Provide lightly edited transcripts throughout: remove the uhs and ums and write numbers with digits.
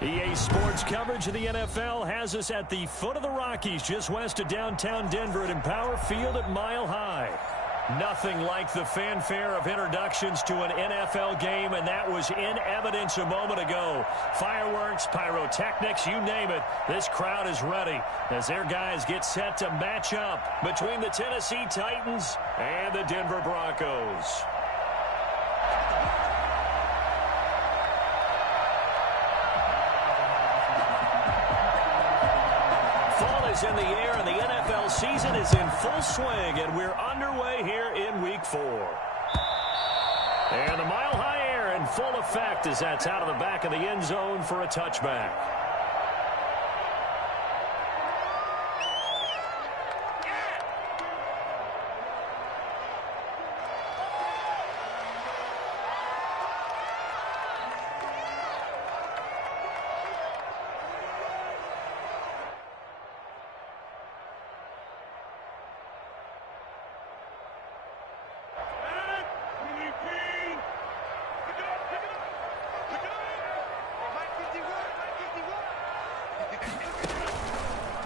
EA Sports coverage of the NFL has us at the foot of the Rockies, just west of downtown Denver at Empower Field at Mile High. Nothing like the fanfare of introductions to an NFL game, and that was in evidence a moment ago. Fireworks, pyrotechnics, you name it. This crowd is ready as their guys get set to match up between the Tennessee Titans and the Denver Broncos. In the air, and the NFL season is in full swing, and we're underway here in Week 4. And the mile-high air in full effect as that's out of the back of the end zone for a touchback.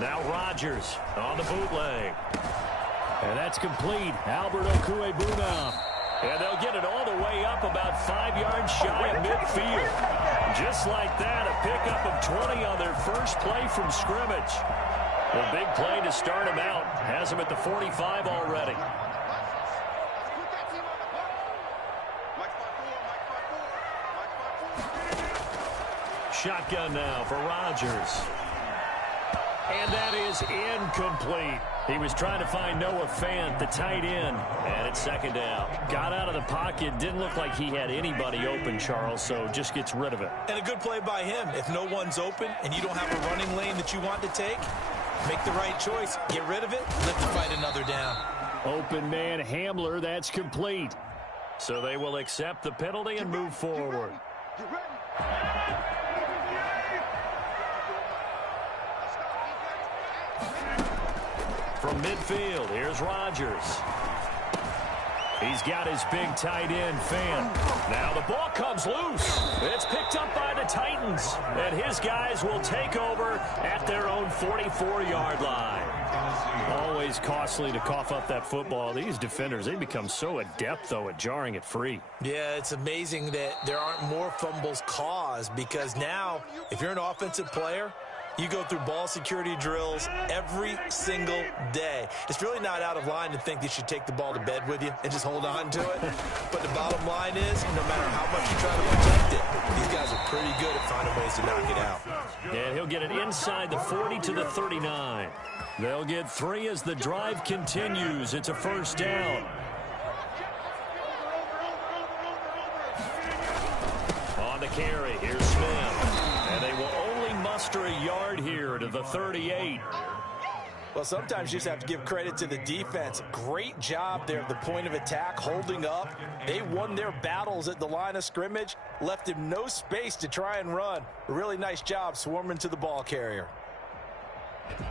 Now Rodgers on the bootleg. And that's complete. Albert Okwuegbunam. And they'll get it all the way up about 5 yards shy of midfield. Just like that, a pickup of 20 on their first play from scrimmage. A big play to start him out. Has him at the 45 already. Shotgun now for Rodgers. And that is incomplete. He was trying to find Noah Fant, the tight end, and it's second down. Got out of the pocket, didn't look like he had anybody open, Charles, so just gets rid of it. And a good play by him. If no one's open and you don't have a running lane that you want to take, make the right choice. Get rid of it, live to fight another down. Open man Hamler, that's complete. So they will accept the penalty and move forward. From midfield, here's Rodgers. He's got his big tight end, Fant. Now the ball comes loose. It's picked up by the Titans, and his guys will take over at their own 44-yard line. Always costly to cough up that football. These defenders, they become so adept, though, at jarring it free. Yeah, it's amazing that there aren't more fumbles caused, because now, if you're an offensive player, you go through ball security drills every single day. It's really not out of line to think that you should take the ball to bed with you and just hold on to it. But the bottom line is, no matter how much you try to protect it, these guys are pretty good at finding ways to knock it out. And he'll get it inside the 40 to the 39. They'll get 3 as the drive continues. It's a first down. On the carry, here's Smith. And they will only muster a yard here to the 38. Well, sometimes you just have to give credit to the defense. Great job there at the point of attack, holding up. They won their battles at the line of scrimmage, left him no space to try and run. A really nice job swarming to the ball carrier.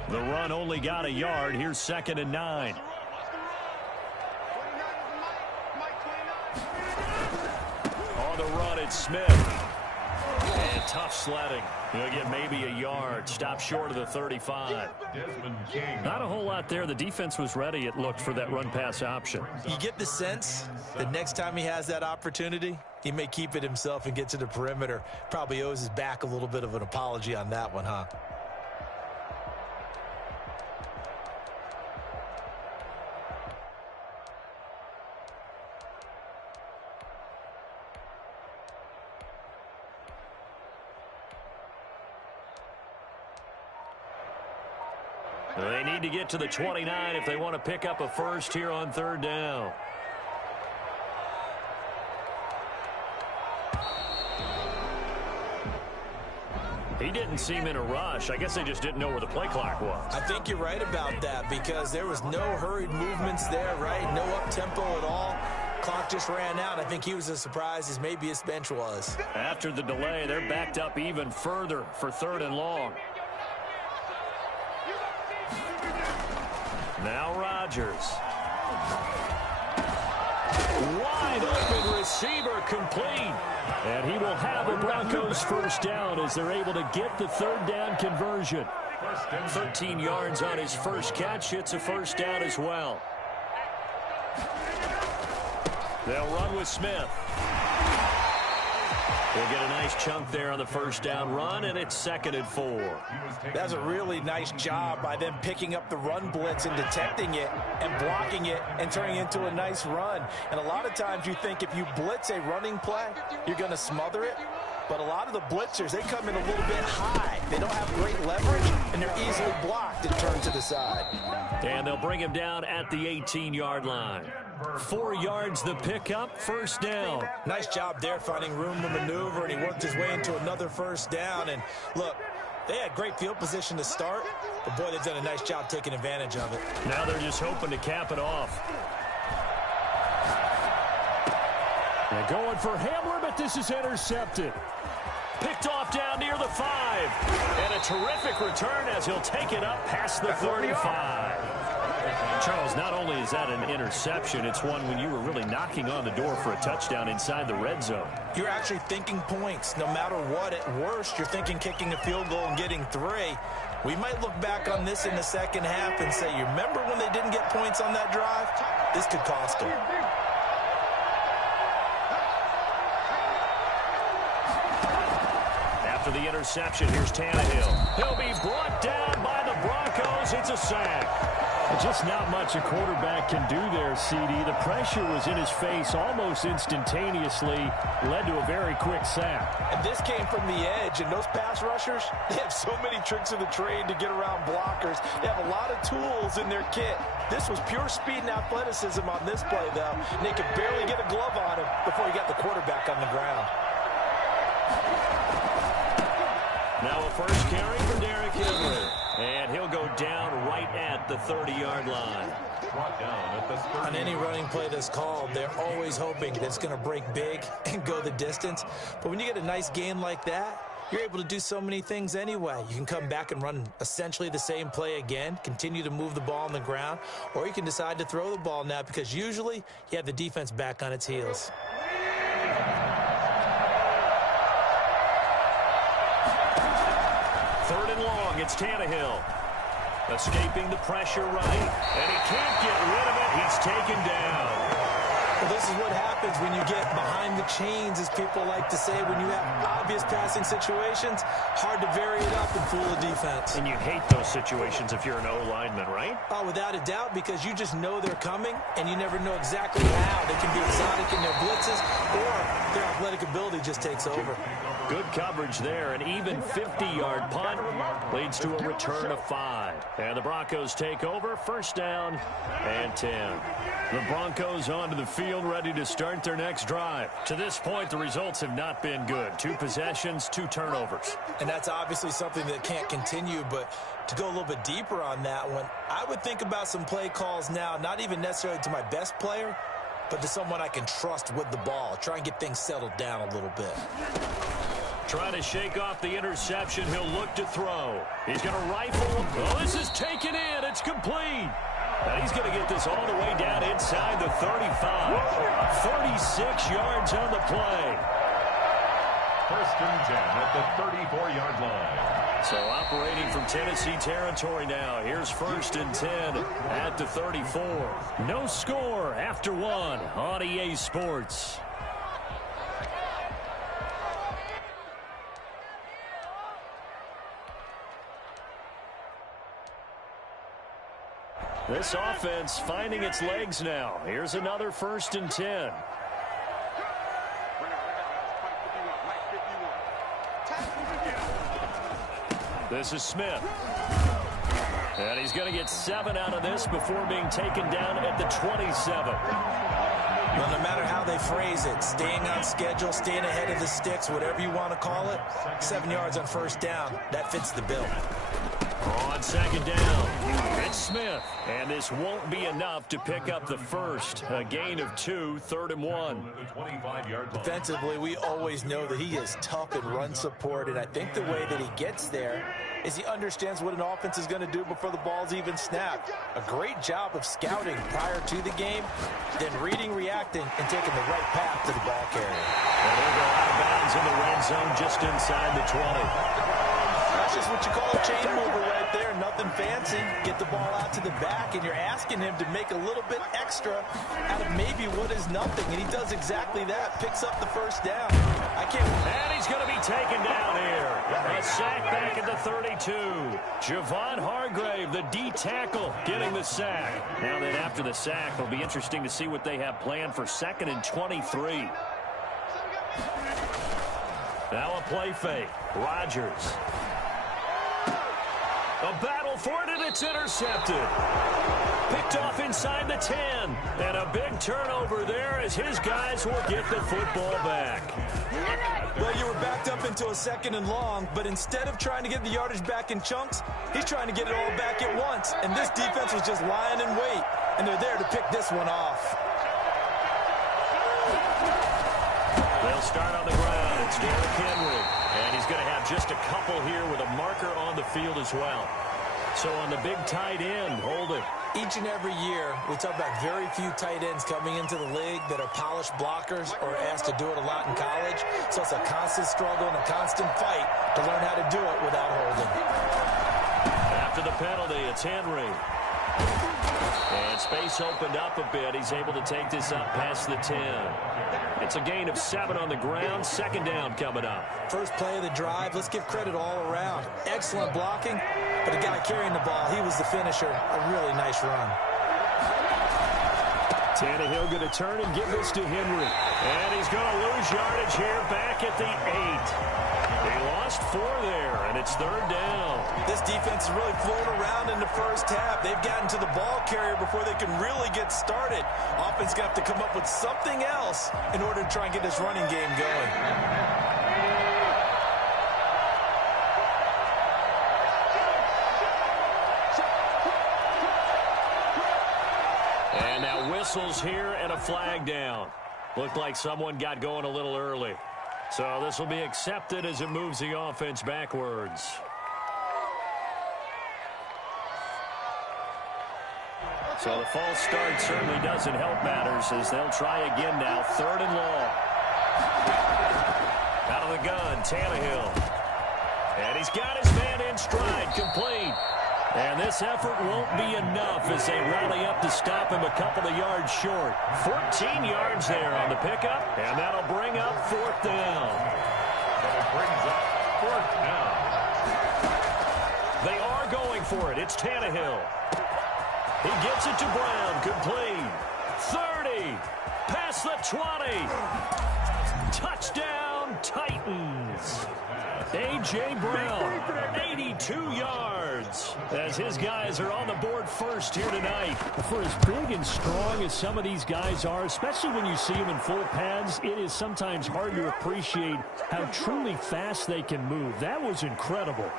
The run only got a yard. Here's 2nd and 9. On the run, it's Smith. And tough sledding. He'll get maybe a yard. Stop short of the 35. Not a whole lot there. The defense was ready, it looked, for that run-pass option. You get the sense that next time he has that opportunity, he may keep it himself and get to the perimeter. Probably owes his back a little bit of an apology on that one, huh? They need to get to the 29 if they want to pick up a first here on 3rd down. He didn't seem in a rush. I guess they just didn't know where the play clock was. I think you're right about that, because there was no hurried movements there, right? No up-tempo at all. Clock just ran out. I think he was as surprised as maybe his bench was. After the delay, they're backed up even further for 3rd and long. Now Rodgers. Wide open receiver complete. And he will have a Broncos first down as they're able to get the third down conversion. 13 yards on his first catch. It's a first down as well. They'll run with Smith. We'll get a nice chunk there on the first down run, and it's 2nd and 4. That's a really nice job by them picking up the run blitz and detecting it and blocking it and turning it into a nice run. And a lot of times you think if you blitz a running play, you're going to smother it. But a lot of the blitzers, they come in a little bit high. They don't have great leverage, and they're easily blocked and turned to the side. And they'll bring him down at the 18-yard line. 4 yards the pickup, first down. Nice job there finding room to maneuver, and he worked his way into another first down. And look, they had great field position to start, but boy, they've done a nice job taking advantage of it. Now they're just hoping to cap it off. They're going for Hamler, but this is intercepted. Picked off down near the 5. And a terrific return as he'll take it up past the 35. Charles, not only is that an interception, it's one when you were really knocking on the door for a touchdown inside the red zone. You're actually thinking points. No matter what, at worst, you're thinking kicking a field goal and getting 3. We might look back on this in the second half and say, you remember when they didn't get points on that drive? This could cost them. After the interception, here's Tannehill. He'll be brought down by the Broncos. It's a sack. Just not much a quarterback can do there, CD. The pressure was in his face almost instantaneously, led to a very quick sack. And this came from the edge, and those pass rushers, they have so many tricks of the trade to get around blockers. They have a lot of tools in their kit. This was pure speed and athleticism on this play, though. And they could barely get a glove on him before he got the quarterback on the ground. Now a first carry for Derrick Henry. And he'll go down right at the 30-yard line. On any running play that's called, they're always hoping that it's going to break big and go the distance. But when you get a nice gain like that, you're able to do so many things anyway. You can come back and run essentially the same play again, continue to move the ball on the ground, or you can decide to throw the ball now because usually you have the defense back on its heels. Third and long, it's Tannehill. Escaping the pressure right. And he can't get rid of it. He's taken down. Well, this is what happens when you get behind the chains, as people like to say. When you have obvious passing situations, hard to vary it up and fool the defense. And you hate those situations if you're an O-lineman, right? Oh, without a doubt, because you just know they're coming, and you never know exactly how. They can be exotic in their blitzes, or their athletic ability just takes over. Good coverage there. An even 50-yard punt leads to a return of 5. And the Broncos take over. First down and 10. The Broncos onto the field, ready to start their next drive. To this point, the results have not been good. 2 possessions, 2 turnovers. And that's obviously something that can't continue, but to go a little bit deeper on that one, I would think about some play calls now, not even necessarily to my best player, but to someone I can trust with the ball. Try and get things settled down a little bit. Trying to shake off the interception. He'll look to throw. He's going to rifle. Oh, this is taken in. It's complete. And he's going to get this all the way down inside the 35. 36 yards on the play. First and 10 at the 34-yard line. So operating from Tennessee territory now. Here's first and 10 at the 34. No score after 1 on EA Sports. This offense finding its legs now. Here's another first and 10. This is Smith. And he's going to get 7 out of this before being taken down at the 27. Well, no matter how they phrase it, staying on schedule, staying ahead of the sticks, whatever you want to call it, 7 yards on first down, that fits the bill. On second down, it's Smith. And this won't be enough to pick up the first. A gain of 2, 3rd and 1. Defensively, we always know that he is tough in run support, and I think the way that he gets there is he understands what an offense is going to do before the ball's even snapped. A great job of scouting prior to the game, then reading, reacting, and taking the right path to the ball carrier. And he'll go out of bounds in the red zone just inside the 20. That's just what you call a chain mover right there. Nothing fancy. Get the ball out to the back, and you're asking him to make a little bit extra out of maybe what is nothing, and he does exactly that. Picks up the first down. And he's going to be taken down here. A sack back at the 32. Javon Hargrave, the D tackle, getting the sack. Now then, after the sack, it'll be interesting to see what they have planned for 2nd and 23. Now a play fake. Rodgers. A battle for it, and it's intercepted. Picked off inside the 10. And a big turnover there as his guys will get the football back. Well, you were backed up into a 2nd and long, but instead of trying to get the yardage back in chunks, he's trying to get it all back at once. And this defense was just lying in wait, and they're there to pick this one off. They'll start on the ground. It's Derrick Henry. And he's going to have just a couple here with a marker on the field as well. So on the big tight end, holding. Each and every year, we talk about very few tight ends coming into the league that are polished blockers or asked to do it a lot in college. So it's a constant struggle and a constant fight to learn how to do it without holding. After the penalty, it's Henry. And space opened up a bit. He's able to take this up past the 10. It's a gain of 7 on the ground. 2nd down coming up. First play of the drive. Let's give credit all around. Excellent blocking, but the guy carrying the ball, he was the finisher. A really nice run. Tannehill going to turn and give this to Henry. And he's going to lose yardage here back at the 8. He lost 4 there, and it's 3rd down. This defense is really flown around in the first half. They've gotten to the ball carrier before they can really get started. Offense going to have to come up with something else in order to try and get this running game going. And now whistles here and a flag down. Looked like someone got going a little early. So this will be accepted as it moves the offense backwards. So the false start certainly doesn't help matters as they'll try again now. 3rd and long. Out of the gun, Tannehill. And he's got his man in stride, complete. And this effort won't be enough as they rally up to stop him a couple of yards short. 14 yards there on the pickup, and that'll bring up 4th down. And it brings up 4th down. They are going for it. It's Tannehill. He gets it to Brown, complete. 30, past the 20. Touchdown, Titans. A.J. Brown, 82 yards, as his guys are on the board first here tonight. For as big and strong as some of these guys are, especially when you see them in full pads, it is sometimes hard to appreciate how truly fast they can move. That was incredible.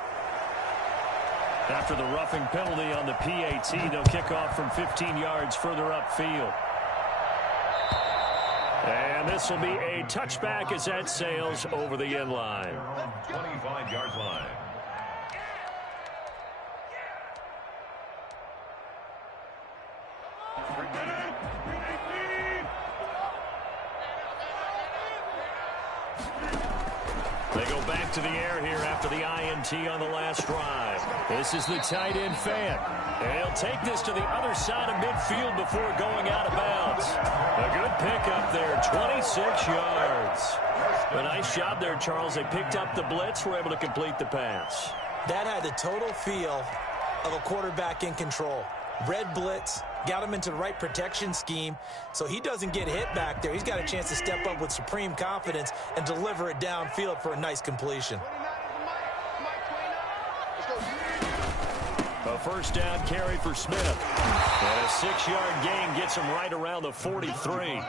After the roughing penalty on the PAT, they'll kick off from 15 yards further upfield. And this will be a touchback as that sails over the end line. 25-yard line. They go back to the air here after the INT on the last drive. This is the tight end fan. They'll take this to the other side of midfield before going out of bounds. A good pickup there, 26 yards. A nice job there, Charles. They picked up the blitz, were able to complete the pass. That had the total feel of a quarterback in control. Red blitz, got him into the right protection scheme, so he doesn't get hit back there. He's got a chance to step up with supreme confidence and deliver it downfield for a nice completion. A first down carry for Smith. And a 6-yard gain gets him right around the 43.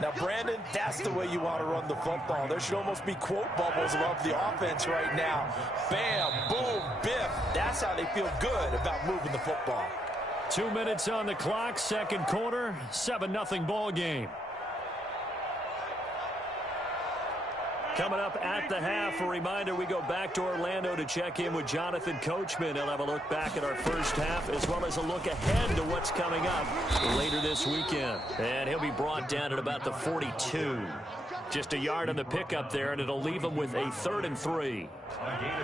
Now, Brandon, that's the way you want to run the football. There should almost be quote bubbles above the offense right now. Bam, boom, biff. That's how they feel good about moving the football. 2 minutes on the clock, second quarter, 7-0 ball game. Coming up at the half, a reminder, we go back to Orlando to check in with Jonathan Coachman. He'll have a look back at our first half as well as a look ahead to what's coming up later this weekend. And he'll be brought down at about the 42. Just a yard on the pickup there, and it'll leave him with a 3rd and 3.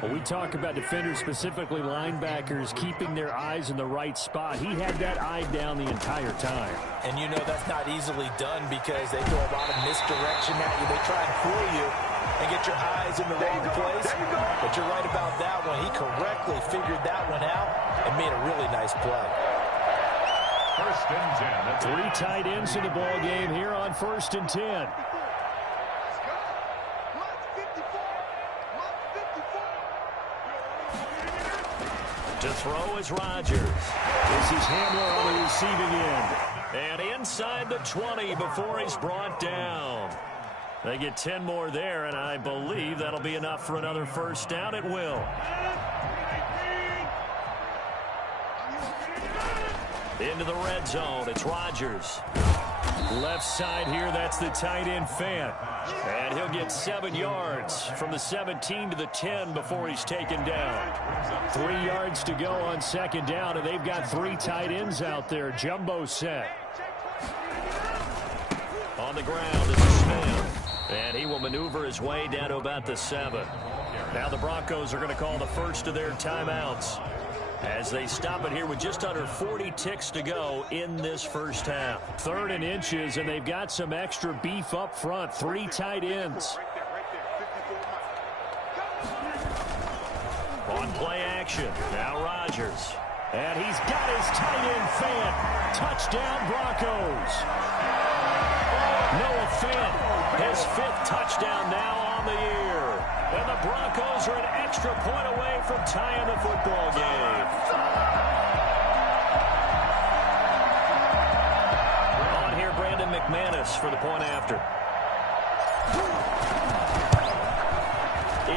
Well, we talk about defenders, specifically linebackers, keeping their eyes in the right spot. He had that eye down the entire time. And you know that's not easily done because they throw a lot of misdirection at you. They try and fool you and get your eyes in the wrong place. But you're right about that one. He correctly figured that one out and made a really nice play. 1st and 10. 3 tight ends in the ball game here on 1st and 10. To throw is Rodgers. This is Hamler on the receiving end. And inside the 20 before he's brought down. They get 10 more there, and I believe that'll be enough for another 1st down. It will. Into the red zone. It's Rodgers. Left side here, that's the tight end Fant. And he'll get 7 yards from the 17 to the 10 before he's taken down. 3 yards to go on 2nd down, and they've got 3 tight ends out there. Jumbo set. On the ground is Smith. And he will maneuver his way down to about the 7. Now the Broncos are going to call the first of their timeouts as they stop it here with just under 40 ticks to go in this first half. 3rd and inches, and they've got some extra beef up front. 3 tight ends. On play action, now Rodgers. And he's got his tight end Fant. Touchdown Broncos. Noah Fant, his 5th touchdown now on the year. And the Broncos are an extra point away from tying the football game. On here, Brandon McManus for the point after.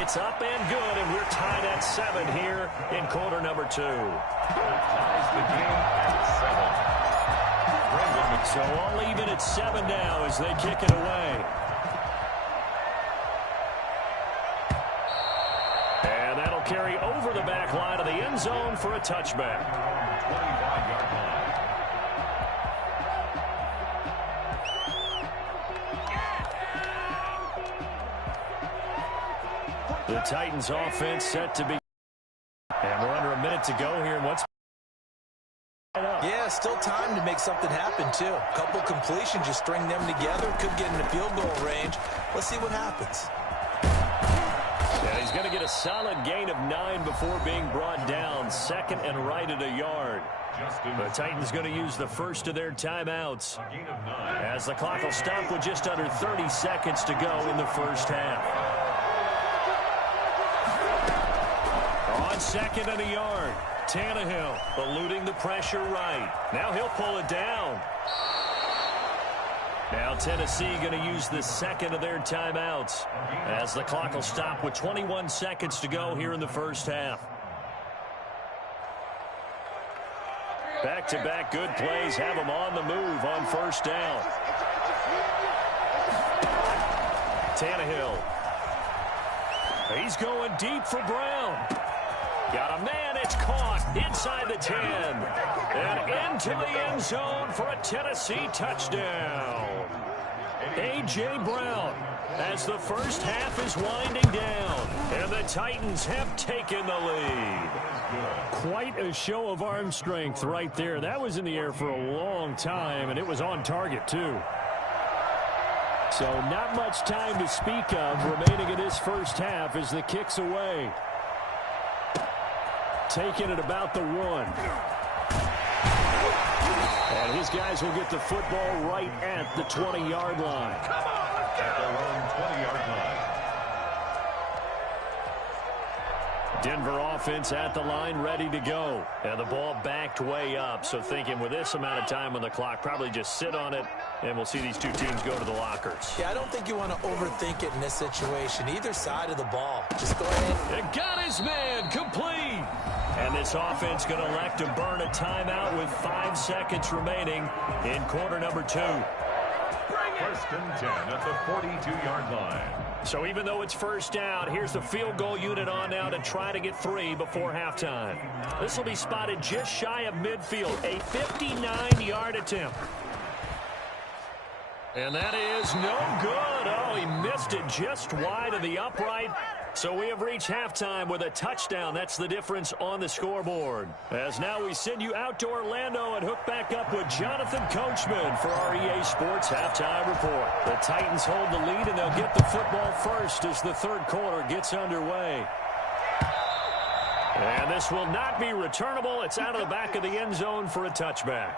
It's up and good, and we're tied at 7 here in quarter number 2. Ties the game at 7. So all even at 7 now as they kick it away. And that'll carry over the back line of the end zone for a touchback. 25-yard line. The Titans offense set to be. And we're under a minute to go here. What's Yeah, still time to make something happen, too. A couple completions, you string them together, could get in the field goal range. Let's see what happens. And he's going to get a solid gain of 9 before being brought down. 2nd and right at a yard. The Titans going to use the first of their timeouts as the clock will stop with just under 30 seconds to go in the first half. On 2nd and a yard. Tannehill eluding the pressure right. Now he'll pull it down. Now Tennessee going to use the 2nd of their timeouts as the clock will stop with 21 seconds to go here in the first half. Back-to-back good plays have them on the move on 1st down. Tannehill. He's going deep for Brown. Got a man, it's caught inside the 10. And into the end zone for a Tennessee touchdown. A.J. Brown as the first half is winding down. And the Titans have taken the lead. Quite a show of arm strength right there. That was in the air for a long time, and it was on target, too. So not much time to speak of remaining in this first half as the kick's away. Taking it about the 1. And his guys will get the football right at the 20-yard line. At their own 20-yard line. Denver offense at the line, ready to go. And the ball backed way up. So thinking with this amount of time on the clock, probably just sit on it, and we'll see these two teams go to the lockers. Yeah, I don't think you want to overthink it in this situation. Either side of the ball. Just go ahead. And got his man complete. And this offense going to elect to burn a timeout with 5 seconds remaining in quarter number 2. 1st and 10 at the 42-yard line. So even though it's first down, here's the field goal unit on now to try to get 3 before halftime. This will be spotted just shy of midfield, a 59-yard attempt. And that is no good. Oh, he missed it just wide of the upright. So we have reached halftime with a touchdown. That's the difference on the scoreboard. As now we send you out to Orlando and hook back up with Jonathan Coachman for our EA Sports Halftime Report. The Titans hold the lead, and they'll get the football first as the third quarter gets underway. And this will not be returnable. It's out of the back of the end zone for a touchback.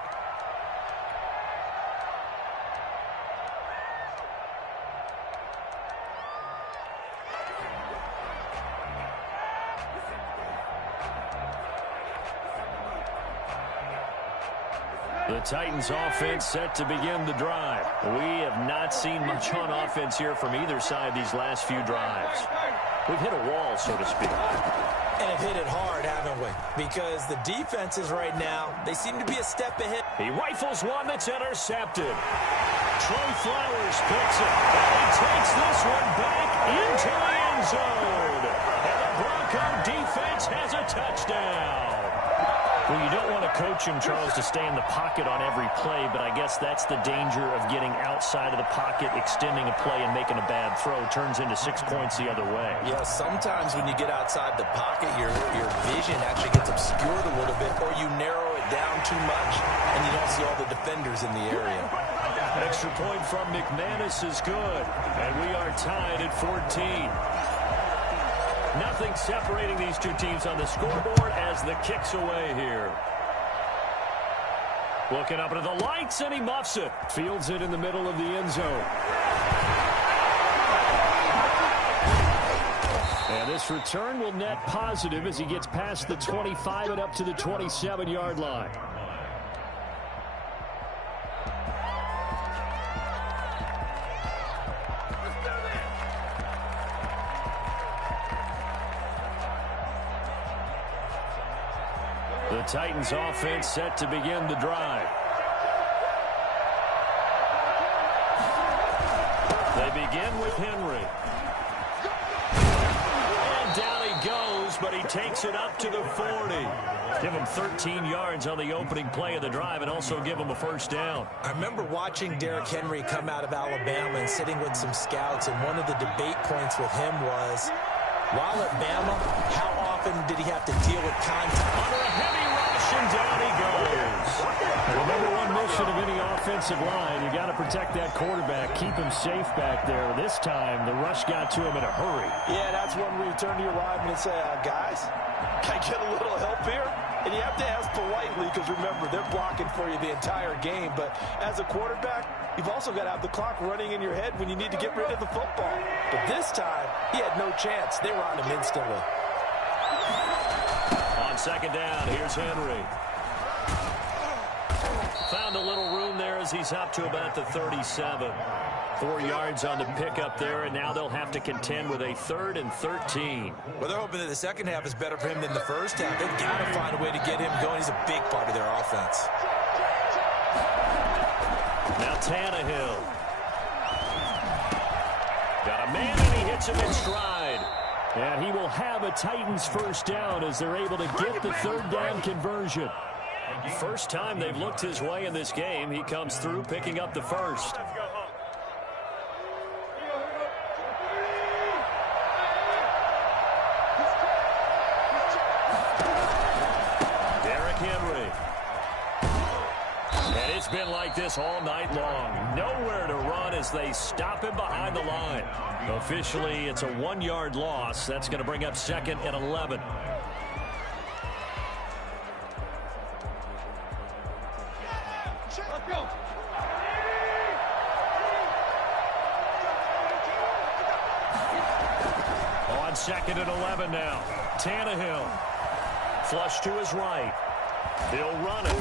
The Titans offense set to begin the drive. We have not seen much on offense here from either side these last few drives. We've hit a wall, so to speak. And have hit it hard, haven't we? Because the defenses right now, they seem to be a step ahead. He rifles one that's intercepted. Trey Flowers picks it. And he takes this one back into the end zone. And the Bronco defense has a touchdown. Well, you don't want to coach him, Charles, to stay in the pocket on every play, but I guess that's the danger of getting outside of the pocket, extending a play, and making a bad throw. Turns into 6 points the other way. Yeah, sometimes when you get outside the pocket, your vision actually gets obscured a little bit, or you narrow it down too much, and you don't see all the defenders in the area. Extra point from McManus is good, and we are tied at 14. Nothing separating these two teams on the scoreboard as the kick's away here. Looking up into the lights, and he muffs it. Fields it in the middle of the end zone. And this return will net positive as he gets past the 25 and up to the 27-yard line. The Titans offense set to begin the drive. They begin with Henry. And down he goes, but he takes it up to the 40. Give him 13 yards on the opening play of the drive and also give him a first down. I remember watching Derrick Henry come out of Alabama and sitting with some scouts, and one of the debate points with him was, while at Bama, how often did he have to deal with contact? Under a heavy rush, and down he goes. The number one mission of any offensive line, you got to protect that quarterback, keep him safe back there. This time, the rush got to him in a hurry. Yeah, that's when we turn to your lineman and say, guys, can I get a little help here? And you have to ask politely because, remember, they're blocking for you the entire game. But as a quarterback, you've also got to have the clock running in your head when you need to get rid of the football. But this time, he had no chance. They were on him instantly. On second down, here's Henry. Found a little room there as he's up to about the 37. 4 yards on the pickup there, and now they'll have to contend with a 3rd and 13. Well, they're hoping that the second half is better for him than the first half. They've got to find a way to get him going. He's a big part of their offense. Now Tannehill. Got a man, and he hits him in stride. And he will have a Titans first down as they're able to get the third down conversion. First time they've looked his way in this game. He comes through picking up the first. Derrick Henry. And it's been like this all night long. Nowhere to run as they stop him behind the line. Officially, it's a 1-yard loss. That's going to bring up 2nd and 11. On 2nd and 11 now. Tannehill. Flush to his right. He'll run it.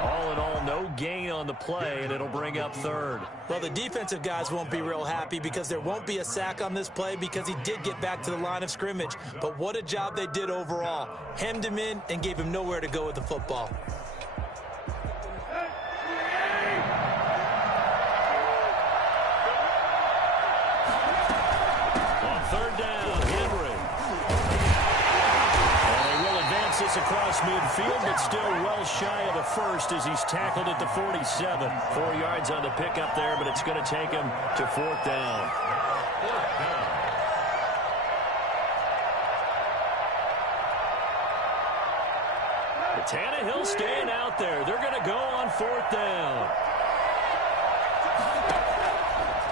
All in all, no gain on the play, and it'll bring up 3rd. Well, the defensive guys won't be real happy because there won't be a sack on this play because he did get back to the line of scrimmage. But what a job they did overall. Hemmed him in and gave him nowhere to go with the football. goes across midfield, but still well shy of the first as he's tackled at the 47. 4 yards on the pickup there, but it's going to take him to 4th down. Tannehill staying out there. They're going to go on 4th down.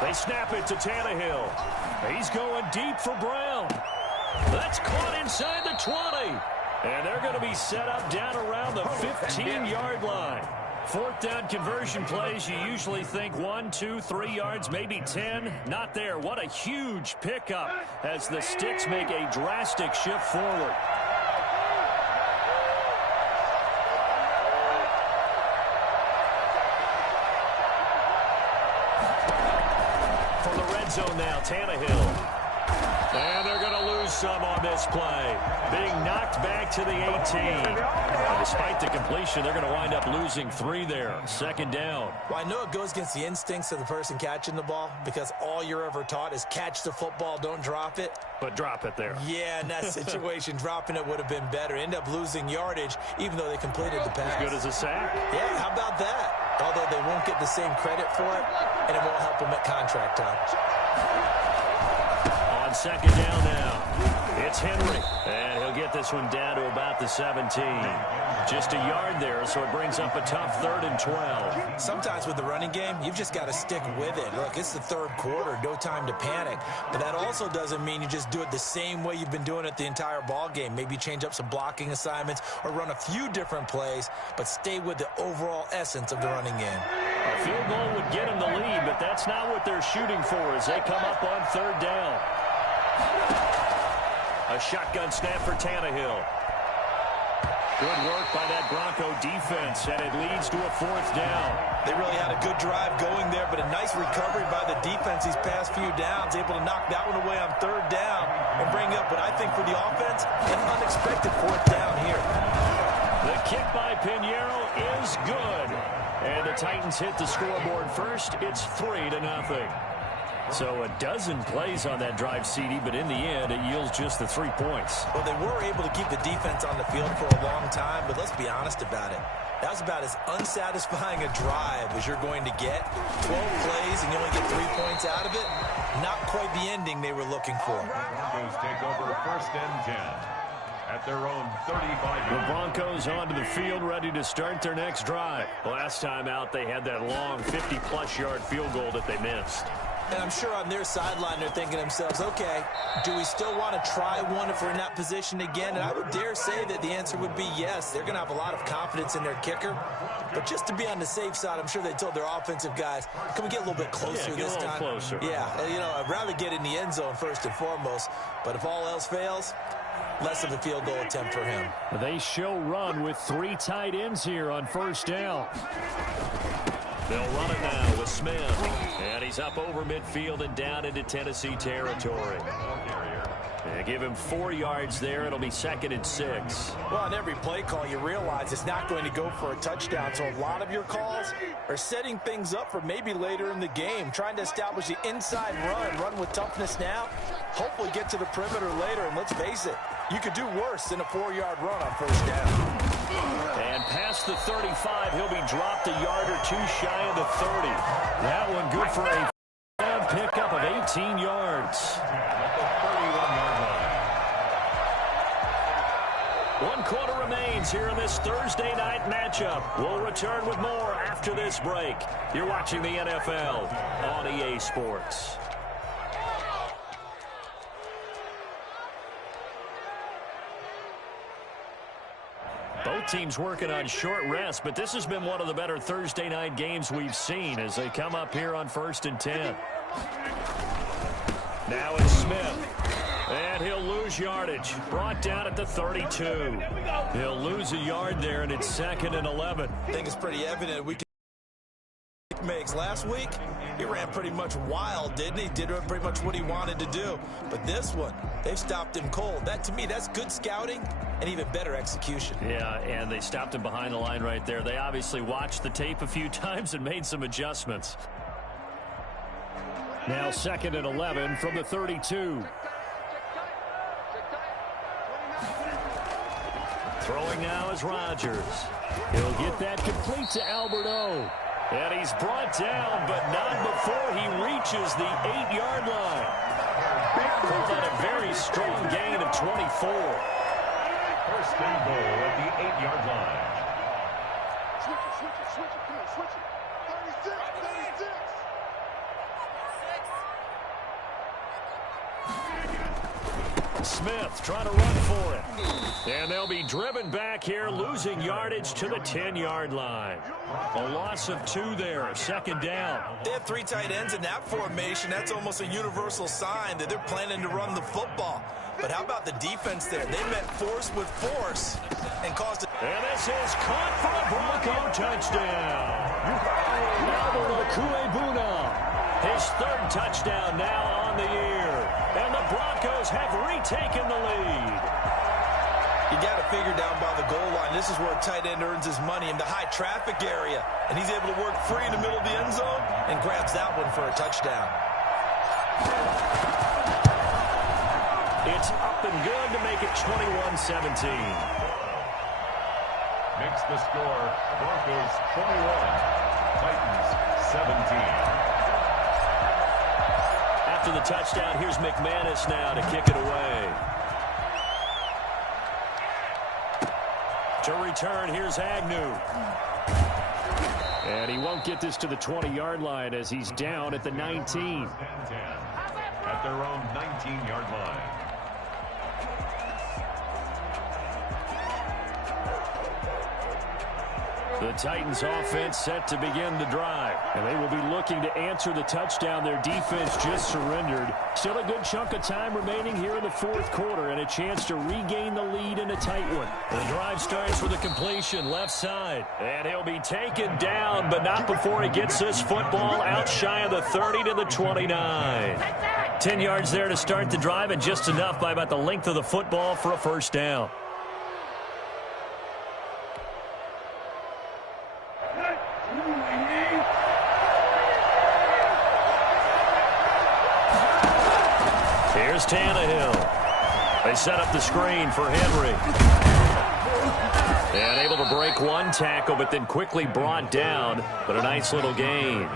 They snap it to Tannehill. He's going deep for Brown. That's caught inside the 20. And they're going to be set up down around the 15-yard line. 4th down conversion plays, you usually think 1, 2, 3 yards, maybe 10. Not there. What a huge pickup as the Sticks make a drastic shift forward. For the red zone now, Tannehill. And they're going to lose some on this play. Being knocked back to the 18. And despite the completion, they're going to wind up losing 3 there. 2nd down. Well, I know it goes against the instincts of the person catching the ball because all you're ever taught is catch the football, don't drop it. But drop it there. Yeah, in that situation, dropping it would have been better. End up losing yardage, even though they completed the pass. As good as a sack. Yeah, how about that? Although they won't get the same credit for it, and it won't help them at contract time. On 2nd down now, it's Henry. And he'll get this one down to about the 17. Just a yard there, so it brings up a tough 3rd and 12. Sometimes with the running game, you've just got to stick with it. Look, it's the 3rd quarter, no time to panic. But that also doesn't mean you just do it the same way you've been doing it the entire ball game. Maybe change up some blocking assignments or run a few different plays, but stay with the overall essence of the running game. A field goal would get them the lead, but that's not what they're shooting for as they come up on 3rd down. A shotgun snap for Tannehill. Good work by that Bronco defense, and it leads to a 4th down. They really had a good drive going there, but a nice recovery by the defense these past few downs, able to knock that one away on 3rd down and bring up what I think for the offense, an unexpected 4th down here. The kick by Pinheiro is good, and the Titans hit the scoreboard first. It's 3-0. So a dozen plays on that drive, CD, but in the end, it yields just the 3 points. Well, they were able to keep the defense on the field for a long time, but let's be honest about it. That was about as unsatisfying a drive as you're going to get. 12 plays and you only get 3 points out of it. Not quite the ending they were looking for. Broncos take over 1st and 10 at their own 35. The Broncos onto the field, ready to start their next drive. Last time out, they had that long 50-plus yard field goal that they missed. And I'm sure on their sideline they're thinking to themselves, okay, do we still want to try one if we're in that position again? And I would dare say that the answer would be yes. They're going to have a lot of confidence in their kicker. But just to be on the safe side, I'm sure they told their offensive guys, can we get a little bit closer this time? Closer. Yeah, you know, I'd rather get in the end zone first and foremost. But if all else fails, less of a field goal attempt for him. They show run with 3 tight ends here on 1st down. They'll run it now with Smith. And he's up over midfield and down into Tennessee territory. They give him 4 yards there. It'll be 2nd and 6. Well, on every play call, you realize it's not going to go for a touchdown. So a lot of your calls are setting things up for maybe later in the game, trying to establish the inside run with toughness now, hopefully get to the perimeter later. And let's face it, you could do worse than a 4-yard run on 1st down. And past the 35, he'll be dropped a yard or 2 shy of the 30. That one good for a pickup of 18 yards. At the 31-yard line. 1 quarter remains here in this Thursday night matchup. We'll return with more after this break. You're watching the NFL on EA Sports. Both teams working on short rest, but this has been one of the better Thursday night games we've seen as they come up here on 1st and 10. Now it's Smith. And he'll lose yardage. Brought down at the 32. He'll lose a yard there, and it's 2nd and 11. I think it's pretty evident we can makes. Last week, he ran pretty much wild, didn't he? Did pretty much what he wanted to do. But this one, they've stopped him cold. That, to me, that's good scouting and even better execution. Yeah, and they stopped him behind the line right there. They obviously watched the tape a few times and made some adjustments. Now 2nd and 11 from the 32. Throwing now is Rodgers. He'll get that complete to Alberto. And he's brought down, but not before he reaches the 8-yard line. Called that a very strong gain of 24. First and goal at the 8-yard line. Switch it. 36. Smith trying to run for it. And they'll be driven back here, losing yardage to the 10-yard line. A loss of 2 there, second down. They have 3 tight ends in that formation. That's almost a universal sign that they're planning to run the football. But how about the defense there? They met force with force and caused it. And this is caught for a Bronco touchdown. Alberto Cuebuna, his 3rd touchdown now on the year. And the Broncos have retaken the lead. You got to figure down by the goal line. This is where a tight end earns his money in the high traffic area. And he's able to work free in the middle of the end zone and grabs that one for a touchdown. It's up and good to make it 21-17. Makes the score Broncos 21, Titans 17. After the touchdown, here's McManus now to kick it away. To return, here's Agnew. And he won't get this to the 20-yard line as he's down at the 19. 10-10 at their own 19-yard line. The Titans offense set to begin the drive. And they will be looking to answer the touchdown. Their defense just surrendered. Still a good chunk of time remaining here in the 4th quarter and a chance to regain the lead in a tight one. The drive starts with a completion left side. And he'll be taken down, but not before he gets this football out shy of the 30 to the 29. 10 yards there to start the drive and just enough by about the length of the football for a first down. Here's Tannehill. They set up the screen for Henry. And able to break one tackle, but then quickly brought down. But a nice little gain.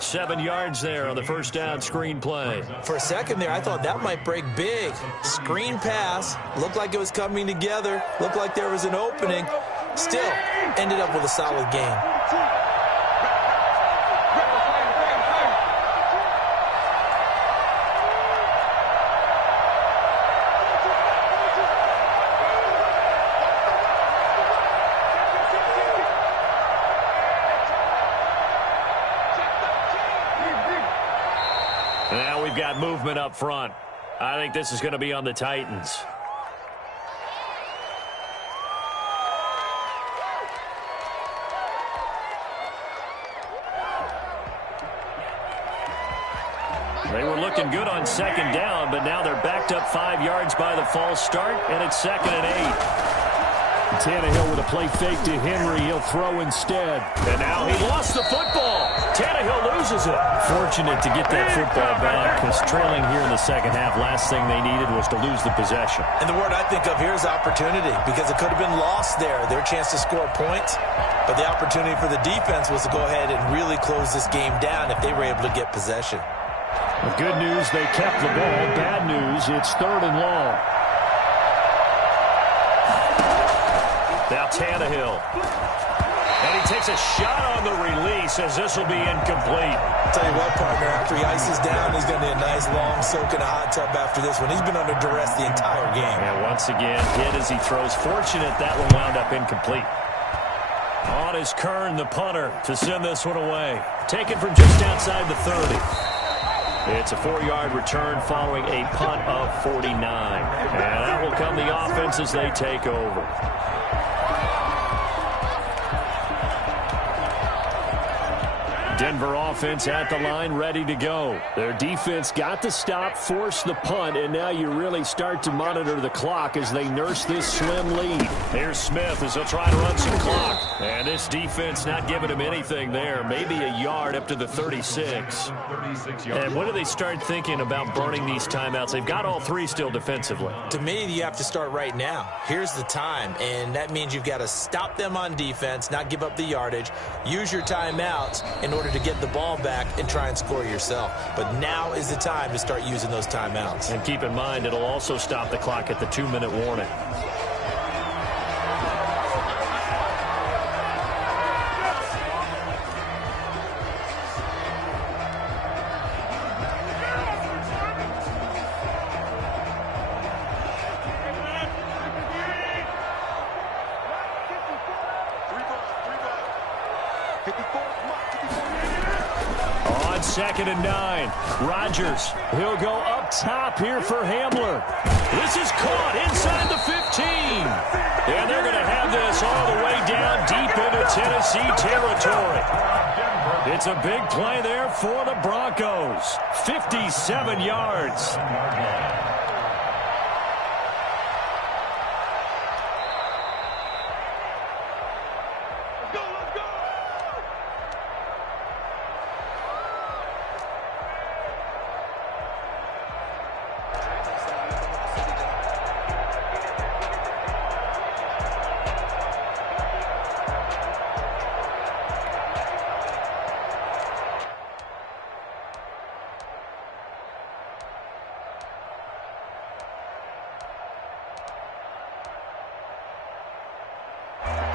7 yards there on the first down screen play. For a second there, I thought that might break big. Screen pass. Looked like it was coming together. Looked like there was an opening. Still, ended up with a solid gain. Now we've got movement up front. I think this is going to be on the Titans. They were looking good on second down, but now they're backed up 5 yards by the false start, and it's 2nd and 8. Tannehill with a play fake to Henry. He'll throw instead. And now he lost the football. Tannehill loses it. Fortunate to get that football back because trailing here in the second half, last thing they needed was to lose the possession. And the word I think of here is opportunity because it could have been lost there. Their chance to score points. But the opportunity for the defense was to go ahead and really close this game down if they were able to get possession. The good news, they kept the ball. Bad news, it's 3rd and long. Now Tannehill. And he takes a shot on the release as this will be incomplete. I'll tell you what, partner, after he ices down, he's going to need a nice long soak in a hot tub after this one. He's been under duress the entire game. And once again, hit as he throws. Fortunate that one wound up incomplete. On is Kern, the punter, to send this one away. Taken from just outside the 30. It's a 4-yard return following a punt of 49. And that will come the offense as they take over. Denver offense at the line, ready to go. Their defense got the stop, forced the punt, and now you really start to monitor the clock as they nurse this slim lead. Here's Smith as he'll try to run some clock. And this defense not giving him anything there. Maybe a yard up to the 36. And when do they start thinking about burning these timeouts? They've got all three still defensively. To me, you have to start right now. Here's the time, and that means you've got to stop them on defense, not give up the yardage, use your timeouts in order to get the ball back and try and score yourself. But now is the time to start using those timeouts. And keep in mind, it'll also stop the clock at the 2-minute warning. On 2nd and 9, Rodgers. He'll go up top here for Hamler. This is caught inside the 15. And they're going to have this all the way down deep into Tennessee territory. It's a big play there for the Broncos. 57 yards.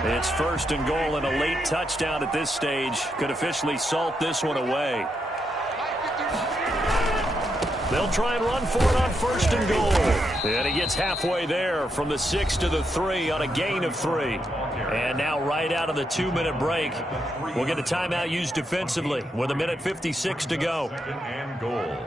It's 1st and goal, and a late touchdown at this stage could officially salt this one away. They'll try and run for it on 1st and goal. And he gets halfway there from the 6 to the 3 on a gain of 3. And now right out of the 2-minute break, we'll get a timeout used defensively with 1:56 to go. 2nd and goal.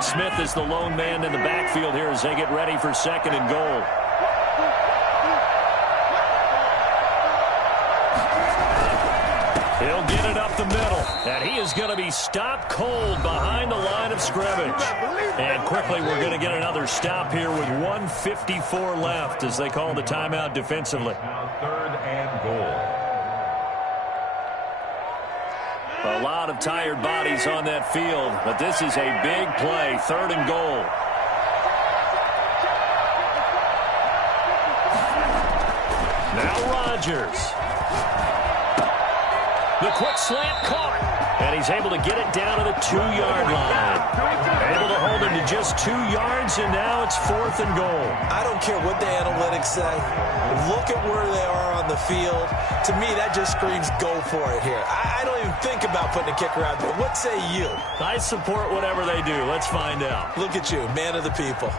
Smith is the lone man in the backfield here as they get ready for 2nd and goal. He'll get it up the middle, and he is going to be stopped cold behind the line of scrimmage. And quickly we're going to get another stop here with 1:54 left as they call the timeout defensively. Now 3rd and goal. A lot of tired bodies on that field, but this is a big play, 3rd and goal. Now Rodgers. The quick slant caught, and he's able to get it down to the 2-yard line. Able to hold him to just 2 yards, and now it's 4th and goal. I don't care what the analytics say. Look at where they are on the field. To me, that just screams go for it here. I don't even think about putting a kicker out there. What say you? I support whatever they do. Let's find out. Look at you, man of the people.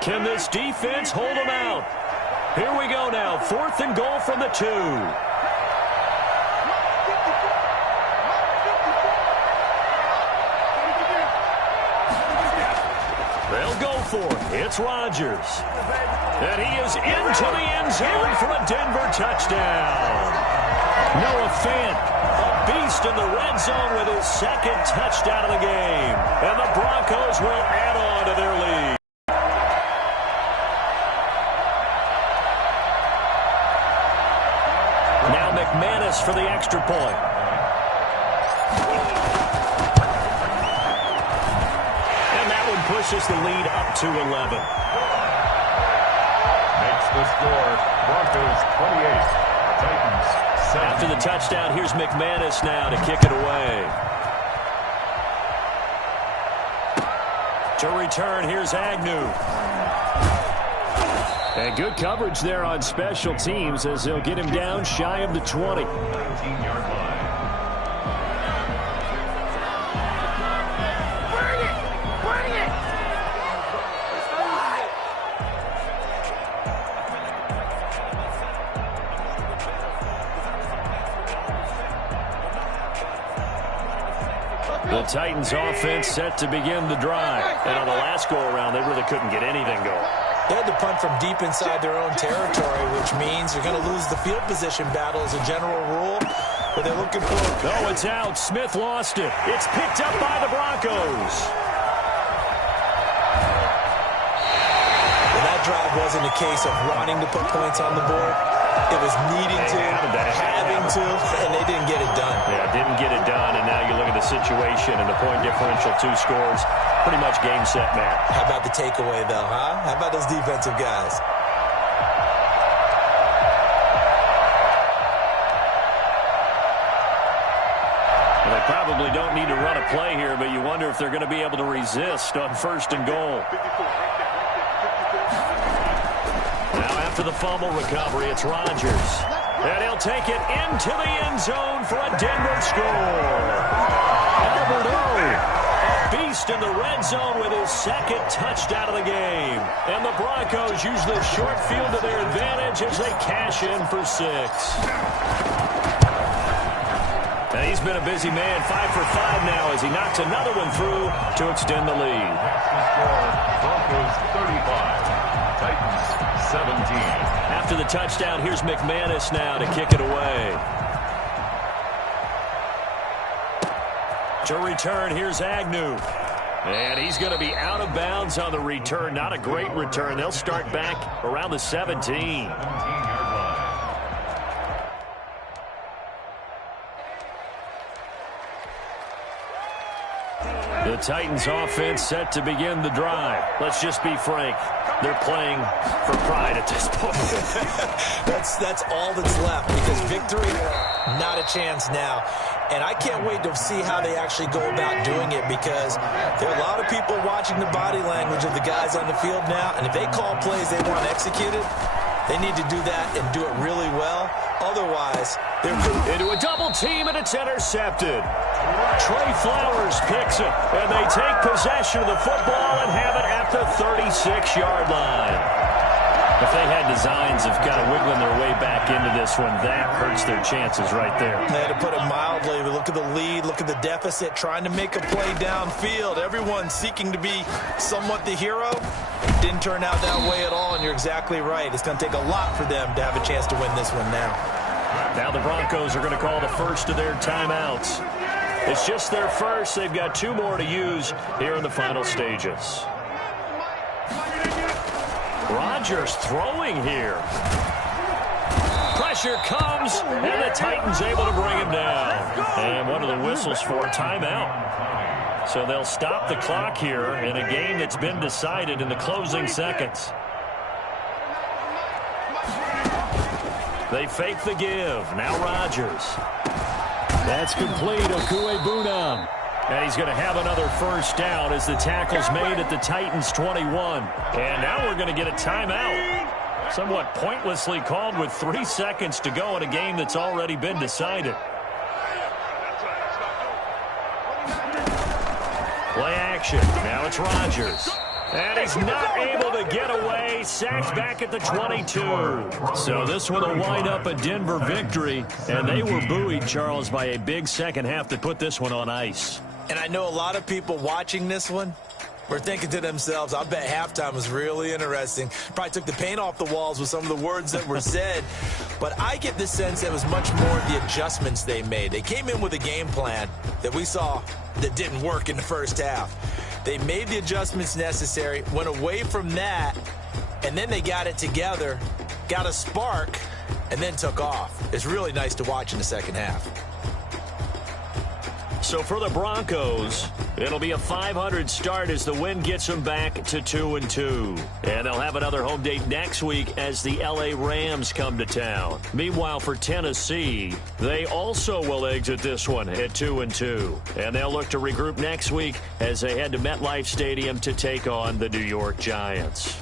Can this defense hold them out? Here we go now. 4th and goal from the 2. They'll go for it. It's Rodgers. And he is into the end zone for a Denver touchdown. Noah Fant, a beast in the red zone with his 2nd touchdown of the game. And the Broncos will add on to their lead. Now McManus for the extra point. And that one pushes the lead up to 11. Makes the score. Broncos 28. Titans 7. After the touchdown, here's McManus now to kick it away. To return, here's Agnew. And good coverage there on special teams as they'll get him down shy of the 20. 19-yard line. The Titans offense set to begin the drive. And on the last go-around, they really couldn't get anything going. They had to punt from deep inside their own territory, which means you're going to lose the field position battle as a general rule. But they're looking for it. Oh, it's out. Smith lost it. It's picked up by the Broncos. Well, that drive wasn't a case of wanting to put points on the board. It was needing to, having to, and they didn't get it done. Yeah, didn't get it done, and now you look at the situation and the point differential, 2 scores, pretty much game, set, match. How about the takeaway, though, huh? How about those defensive guys? Well, they probably don't need to run a play here, but you wonder if they're going to be able to resist on 1st and goal. After the fumble recovery, it's Rodgers. And he'll take it into the end zone for a Denver score. Albert O, a beast in the red zone with his 2nd touchdown of the game. And the Broncos use the short field to their advantage as they cash in for 6. And he's been a busy man, 5 for 5 now as he knocks another one through to extend the lead. Broncos 35. Titans 17. After the touchdown, here's McManus now to kick it away. To return, here's Agnew. And he's going to be out of bounds on the return. Not a great return. They'll start back around the 17. The Titans offense set to begin the drive. Let's just be frank. They're playing for pride at this point. That's all that's left, because victory, not a chance now. And I can't wait to see how they actually go about doing it, because there are a lot of people watching the body language of the guys on the field now, and if they call plays they want executed, they need to do that and do it really well. Otherwise, they're into a double team, and it's intercepted. Trey Flowers picks it, and they take possession of the football and have it at the 36-yard line. If they had designs of kind of wiggling their way back into this one, that hurts their chances right there. They had to put it mildly. Look at the lead, look at the deficit, trying to make a play downfield. Everyone seeking to be somewhat the hero. Didn't turn out that way at all, and you're exactly right. It's going to take a lot for them to have a chance to win this one now. Now the Broncos are going to call the first of their timeouts. It's just their first. They've got 2 more to use here in the final stages. Rodgers throwing here. Pressure comes, and the Titans able to bring him down. And one of the whistles for a timeout. So they'll stop the clock here in a game that's been decided in the closing seconds. They fake the give. Now Rodgers. That's complete. Okuebunam. And he's going to have another first down as the tackle's made at the Titans' 21. And now we're going to get a timeout. Somewhat pointlessly called with 3 seconds to go in a game that's already been decided. Play action. Now it's Rodgers. And he's not able to get away. Sacked back at the 22. So this one will wind up a Denver victory. And they were buoyed, Charles, by a big second half that put this one on ice. And I know a lot of people watching this one were thinking to themselves, I bet halftime was really interesting. Probably took the paint off the walls with some of the words that were said. But I get the sense it was much more the adjustments they made. They came in with a game plan that we saw that didn't work in the first half. They made the adjustments necessary, went away from that, and then they got it together, got a spark, and then took off. It's really nice to watch in the second half. So for the Broncos, it'll be a .500 start as the win gets them back to 2-2. And they'll have another home date next week as the LA Rams come to town. Meanwhile, for Tennessee, they also will exit this one at 2-2. And they'll look to regroup next week as they head to MetLife Stadium to take on the New York Giants.